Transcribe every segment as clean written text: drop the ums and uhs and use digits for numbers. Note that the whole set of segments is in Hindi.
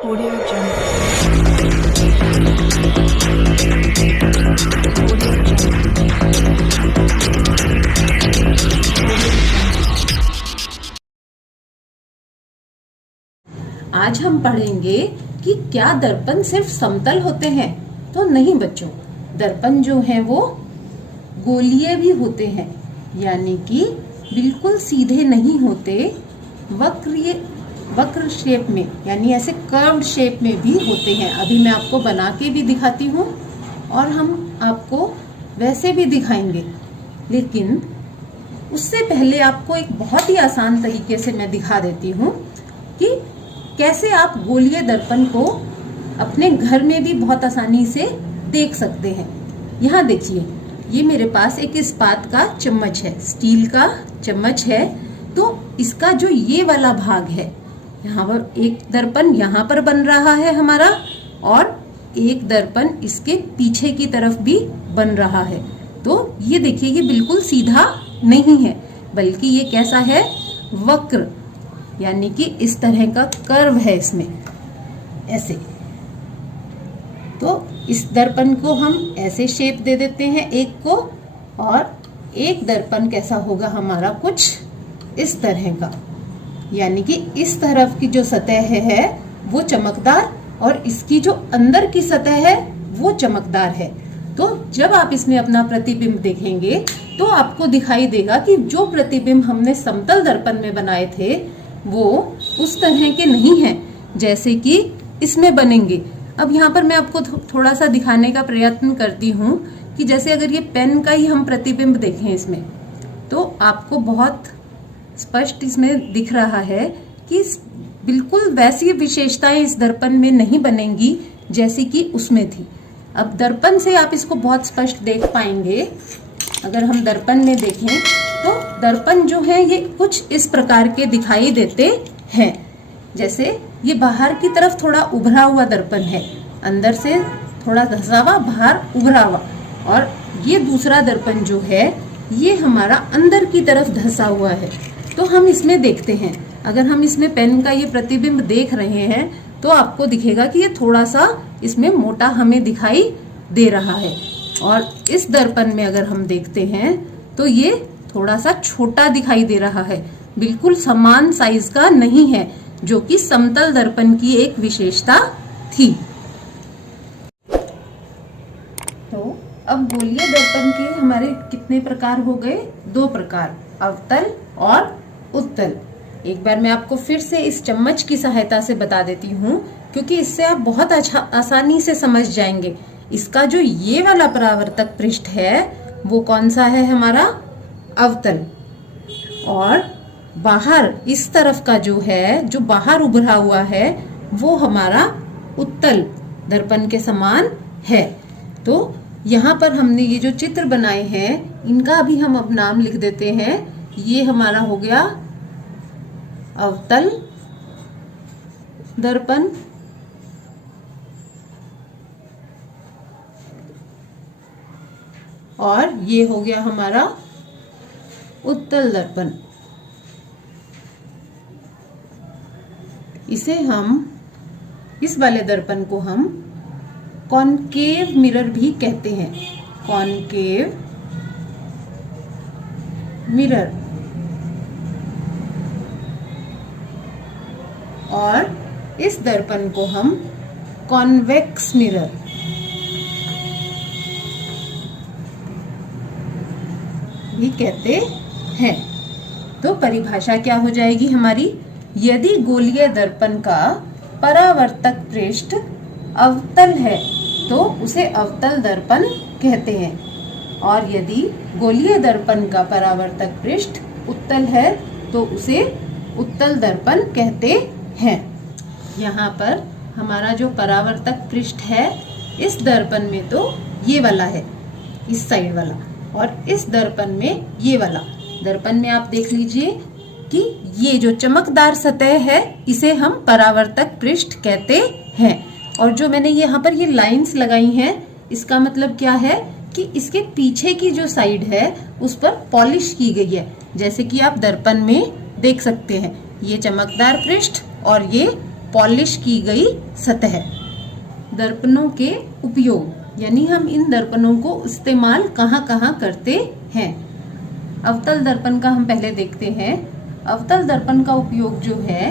Audio Jungle. आज हम पढ़ेंगे कि क्या दर्पण सिर्फ समतल होते हैं। तो नहीं बच्चों, दर्पण जो है वो गोलीय भी होते हैं, यानी कि बिल्कुल सीधे नहीं होते, वक्र शेप में, यानी ऐसे कर्व्ड शेप में भी होते हैं। अभी मैं आपको बना के भी दिखाती हूँ और हम आपको वैसे भी दिखाएंगे, लेकिन उससे पहले आपको एक बहुत ही आसान तरीके से मैं दिखा देती हूँ कि कैसे आप गोलीय दर्पण को अपने घर में भी बहुत आसानी से देख सकते हैं। यहाँ देखिए, ये मेरे पास एक इस्पात का चम्मच है, स्टील का चम्मच है। तो इसका जो ये वाला भाग है, यहाँ पर एक दर्पण यहाँ पर बन रहा है हमारा, और एक दर्पण इसके पीछे की तरफ भी बन रहा है। तो ये देखिए, ये बिल्कुल सीधा नहीं है, बल्कि ये कैसा है, वक्र, यानी कि इस तरह का कर्व है इसमें, ऐसे। तो इस दर्पण को हम ऐसे शेप दे देते हैं एक को, और एक दर्पण कैसा होगा हमारा, कुछ इस तरह का, यानी कि इस तरफ की जो सतह है वो चमकदार, और इसकी जो अंदर की सतह है वो चमकदार है। तो जब आप इसमें अपना प्रतिबिंब देखेंगे तो आपको दिखाई देगा कि जो प्रतिबिंब हमने समतल दर्पण में बनाए थे वो उस तरह के नहीं हैं जैसे कि इसमें बनेंगे। अब यहाँ पर मैं आपको थोड़ा सा दिखाने का प्रयत्न करती हूँ कि जैसे अगर ये पेन का ही हम प्रतिबिंब देखें इसमें, तो आपको बहुत स्पष्ट इसमें दिख रहा है कि बिल्कुल वैसी विशेषताएं इस दर्पण में नहीं बनेंगी जैसी कि उसमें थी। अब दर्पण से आप इसको बहुत स्पष्ट देख पाएंगे। अगर हम दर्पण में देखें तो दर्पण जो है ये कुछ इस प्रकार के दिखाई देते हैं। जैसे ये बाहर की तरफ थोड़ा उभरा हुआ दर्पण है, अंदर से थोड़ा धंसा हुआ, बाहर उभरा हुआ, और ये दूसरा दर्पण जो है ये हमारा अंदर की तरफ धंसा हुआ है। तो हम इसमें देखते हैं, अगर हम इसमें पेन का ये प्रतिबिंब देख रहे हैं तो आपको दिखेगा कि ये थोड़ा सा इसमें मोटा हमें दिखाई दे रहा है, और इस दर्पण में अगर हम देखते हैं तो ये थोड़ा सा छोटा दिखाई दे रहा है, बिल्कुल समान साइज का नहीं है, जो कि समतल दर्पण की एक विशेषता थी। तो अब गोलीय दर्पण के हमारे कितने प्रकार हो गए, 2 प्रकार, अवतल और उत्तल। एक बार मैं आपको फिर से इस चम्मच की सहायता से बता देती हूँ, क्योंकि इससे आप बहुत आसानी से समझ जाएंगे। इसका जो ये वाला परावर्तक पृष्ठ है वो कौन सा है, हमारा अवतल, और बाहर इस तरफ का जो है, जो बाहर उभरा हुआ है, वो हमारा उत्तल दर्पण के समान है। तो यहाँ पर हमने ये जो चित्र बनाए हैं इनका भी हम अब नाम लिख देते हैं। ये हमारा हो गया अवतल दर्पण, और ये हो गया हमारा उत्तल दर्पण। इसे हम, इस वाले दर्पण को हम कॉनकेव मिरर भी कहते हैं, कॉनकेव मिरर। और इस दर्पण को हम कॉन्वेक्स मिरर भी कहते हैं। तो परिभाषा क्या हो जाएगी हमारी, यदि गोलीय दर्पण का परावर्तक पृष्ठ अवतल है तो उसे अवतल दर्पण कहते हैं, और यदि गोलीय दर्पण का परावर्तक पृष्ठ उत्तल है तो उसे उत्तल दर्पण कहते हैं। यहाँ पर हमारा जो परावर्तक पृष्ठ है इस दर्पण में तो ये वाला है, इस साइड वाला, और इस दर्पण में ये वाला। दर्पण में आप देख लीजिए कि ये जो चमकदार सतह है इसे हम परावर्तक पृष्ठ कहते हैं, और जो मैंने यहाँ पर ये लाइंस लगाई हैं इसका मतलब क्या है कि इसके पीछे की जो साइड है उस पर पॉलिश की गई है, जैसे कि आप दर्पण में देख सकते हैं। ये चमकदार पृष्ठ और ये पॉलिश की गई सतह। दर्पणों के उपयोग यानी हम इन दर्पणों को इस्तेमाल कहाँ कहाँ करते हैं। अवतल दर्पण का हम पहले देखते हैं। अवतल दर्पण का उपयोग जो है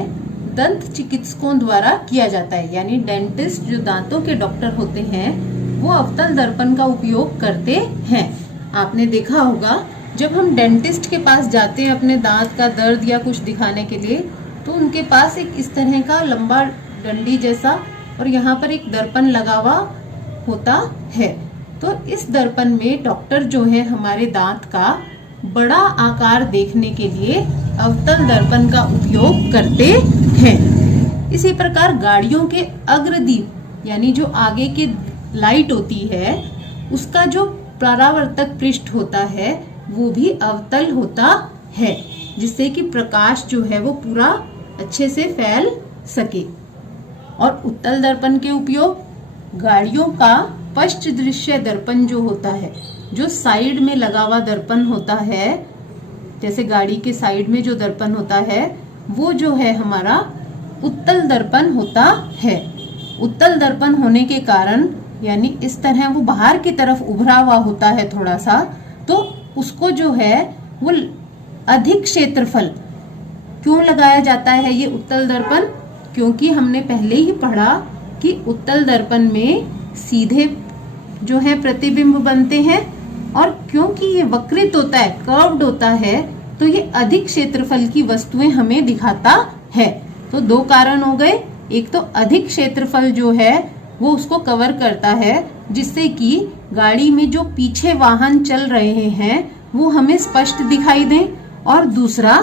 दंत चिकित्सकों द्वारा किया जाता है, यानी डेंटिस्ट जो दांतों के डॉक्टर होते हैं वो अवतल दर्पण का उपयोग करते हैं। आपने देखा होगा जब हम डेंटिस्ट के पास जाते हैं अपने दांत का दर्द या कुछ दिखाने के लिए, तो उनके पास एक इस तरह का लंबा डंडी जैसा और यहाँ पर एक दर्पण लगा हुआ होता है। तो इस दर्पण में डॉक्टर जो है हमारे दांत का बड़ा आकार देखने के लिए अवतल दर्पण का उपयोग करते हैं। इसी प्रकार गाड़ियों के अग्रदीप यानी जो आगे की लाइट होती है उसका जो परावर्तक पृष्ठ होता है वो भी अवतल होता है, जिससे कि प्रकाश जो है वो पूरा अच्छे से फैल सके। और उत्तल दर्पण के उपयोग गाड़ियों का पश्च दृश्य दर्पण जो होता है, जो साइड में लगा हुआ दर्पण होता है, जैसे गाड़ी के साइड में जो दर्पण होता है वो जो है हमारा उत्तल दर्पण होता है। उत्तल दर्पण होने के कारण यानी इस तरह वो बाहर की तरफ उभरा हुआ होता है थोड़ा सा, तो उसको जो है वो अधिक क्षेत्रफल क्यों लगाया जाता है ये उत्तल दर्पण, क्योंकि हमने पहले ही पढ़ा कि उत्तल दर्पण में सीधे जो है प्रतिबिंब बनते हैं, और क्योंकि ये वक्रित होता है, कर्व्ड होता है, तो ये अधिक क्षेत्रफल की वस्तुएं हमें दिखाता है। तो दो कारण हो गए, एक तो अधिक क्षेत्रफल जो है वो उसको कवर करता है जिससे कि गाड़ी में जो पीछे वाहन चल रहे हैं वो हमें स्पष्ट दिखाई दें, और दूसरा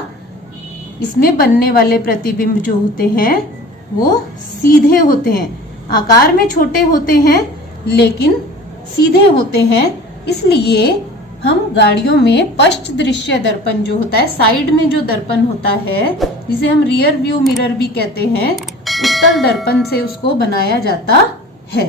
इसमें बनने वाले प्रतिबिंब जो होते हैं वो सीधे होते हैं, आकार में छोटे होते हैं लेकिन सीधे होते हैं। इसलिए हम गाड़ियों में पश्च दृश्य दर्पण जो होता है, साइड में जो दर्पण होता है जिसे हम रियर व्यू मिरर भी कहते हैं, उत्तल दर्पण से उसको बनाया जाता है।